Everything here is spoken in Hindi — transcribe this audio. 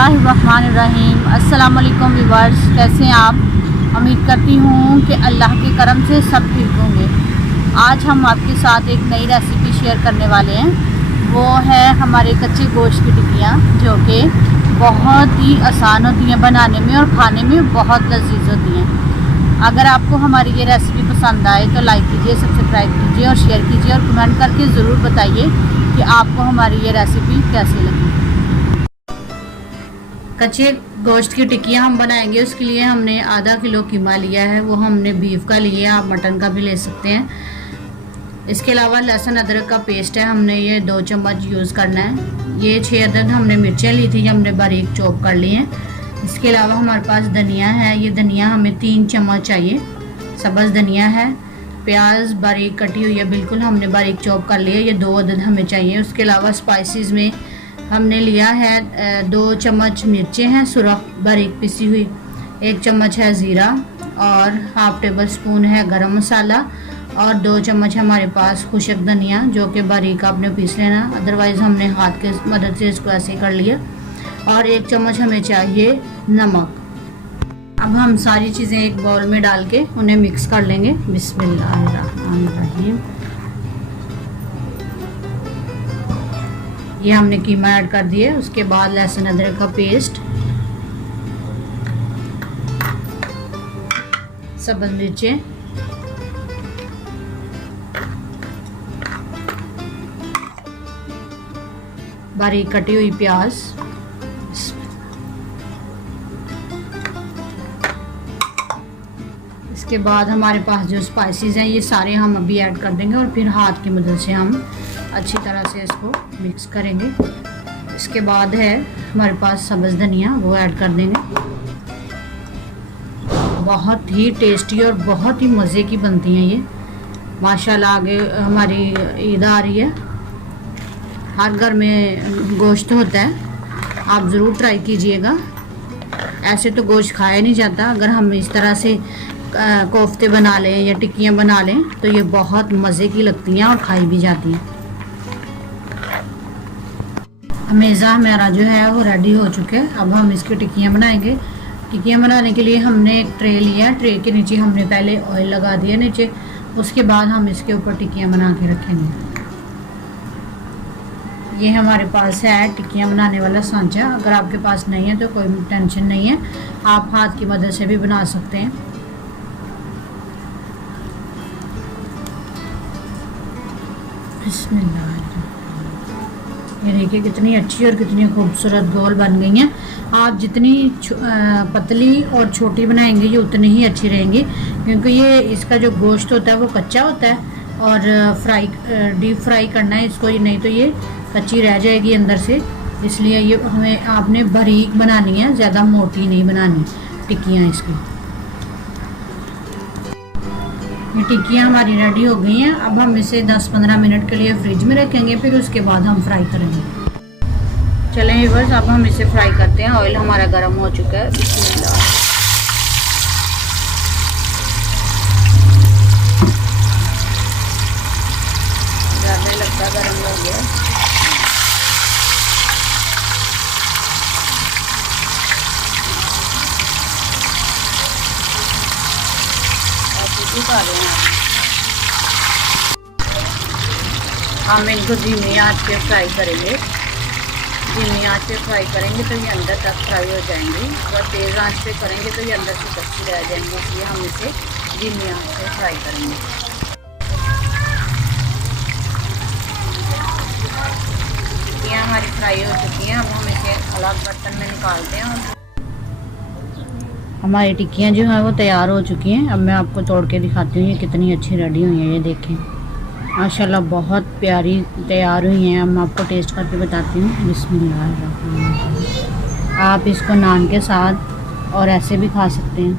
बिस्मिल्लाहिर्रहमानिर्रहीम। अस्सलाम वालेकुम व्यूअर्स, कैसे हैं आप? उम्मीद करती हूँ कि अल्लाह के करम से सब ठीक होंगे। आज हम आपके साथ एक नई रेसिपी शेयर करने वाले हैं। वो है हमारे कच्चे गोश्त की टिक्कियाँ, जो कि बहुत ही आसान होती हैं बनाने में और खाने में बहुत लजीज होती हैं। अगर आपको हमारी ये रेसिपी पसंद आए तो लाइक कीजिए, सब्सक्राइब कीजिए और शेयर कीजिए और कमेंट करके ज़रूर बताइए कि आपको हमारी ये रेसिपी कैसी लगी। कच्चे गोश्त की टिक्कियाँ हम बनाएंगे। उसके लिए हमने आधा किलो कीमा लिया है, वो हमने बीफ का लिया, आप मटन का भी ले सकते हैं। इसके अलावा लहसुन अदरक का पेस्ट है, हमने ये 2 चम्मच यूज़ करना है। ये 6 अदद हमने मिर्चें ली थी, हमने बारीक चॉप कर ली हैं। इसके अलावा हमारे पास धनिया है, ये धनिया हमें 3 चम्मच चाहिए, सब्ज़ धनिया है। प्याज बारीक कटी हुई है, बिल्कुल हमने बारीक चॉप कर लिया, ये 2 अदद हमें चाहिए। उसके अलावा स्पाइसेस में हमने लिया है 2 चम्मच मिर्चें हैं सुरख बारीक पिसी हुई, 1 चम्मच है ज़ीरा और हाफ़ टेबल स्पून है गरम मसाला और 2 चम्मच हमारे पास खुशक धनिया, जो कि बारीक आपने पीस लेना, अदरवाइज़ हमने हाथ के मदद से इसको ऐसे कर लिया। और 1 चम्मच हमें चाहिए नमक। अब हम सारी चीज़ें एक बाउल में डाल के उन्हें मिक्स कर लेंगे। बिस्मिल्लाहिर्रहमानिर्रहीम। ये हमने कीमा ऐड कर दिया। उसके बाद लहसुन अदरक का पेस्ट, सब्ज़ मिर्चें, बारीक कटी हुई प्याज, इसके बाद हमारे पास जो स्पाइसेस हैं ये सारे हम अभी ऐड कर देंगे और फिर हाथ की मदद से हम अच्छी तरह से इसको मिक्स करेंगे। इसके बाद है हमारे पास सब्ज़ धनिया, वो ऐड कर देंगे। बहुत ही टेस्टी और बहुत ही मज़े की बनती हैं ये माशाल्लाह। आगे हमारी ईद आ रही है, हर घर में गोश्त होता है, आप ज़रूर ट्राई कीजिएगा। ऐसे तो गोश्त खाया नहीं जाता, अगर हम इस तरह से कोफ्ते बना लें या टिक्कियाँ बना लें तो ये बहुत मज़े की लगती हैं और खाई भी जाती हैं। हमेज़ा हमारा जो है वो रेडी हो चुके हैं। अब हम इसकी टिक्कियाँ बनाएंगे। टिक्कियाँ बनाने के लिए हमने एक ट्रे लिया, ट्रे के नीचे हमने पहले ऑयल लगा दिया नीचे, उसके बाद हम इसके ऊपर टिक्कियाँ बना के रखेंगे। ये हमारे पास है टिक्कियाँ बनाने वाला सांचा। अगर आपके पास नहीं है तो कोई टेंशन नहीं है, आप हाथ की मदद से भी बना सकते हैं। बिस्मिल्लाह। ये देखिए कितनी अच्छी और कितनी खूबसूरत गोल बन गई हैं। आप जितनी पतली और छोटी बनाएंगे ये उतनी ही अच्छी रहेंगी, क्योंकि ये इसका जो गोश्त होता है वो कच्चा होता है और डीप फ्राई करना है इसको, नहीं तो ये कच्ची रह जाएगी अंदर से। इसलिए ये हमें आपने बारीक बनानी है, ज़्यादा मोटी नहीं बनानी टिक्कियाँ इसकी। ये टिक्कियाँ हमारी रेडी हो गई हैं। अब हम इसे 10-15 मिनट के लिए फ्रिज में रखेंगे, फिर उसके बाद हम फ्राई करेंगे। चलें व्यूअर्स, अब हम इसे फ्राई करते हैं। ऑयल हमारा गर्म हो चुका है। बिस्मिल्लाह। ज़्यादा लगता गर्म हो गया। खा रहे हैं हम इनको धीमी आंच पे फ्राई करेंगे। धीमी आंच पे फ्राई करेंगे तो ये अंदर तक फ्राई हो जाएंगे, और तेज़ आंच पे करेंगे तो ये अंदर से कच्ची रह जाएंगे, इसलिए हम इसे धीमी आंच पे फ्राई करेंगे। ये हमारी फ्राई हो चुकी हैं। अब हम इसे अलग बर्तन में निकालते हैं। हमारी टिक्कियाँ जो हैं वो तैयार हो चुकी हैं। अब मैं आपको तोड़ के दिखाती हूँ ये कितनी अच्छी रेडी हुई हैं। ये देखें माशाल्लाह बहुत प्यारी तैयार हुई हैं। अब मैं आपको टेस्ट करके बताती हूँ। बिस्मिल्लाह। आप इसको नान के साथ और ऐसे भी खा सकते हैं।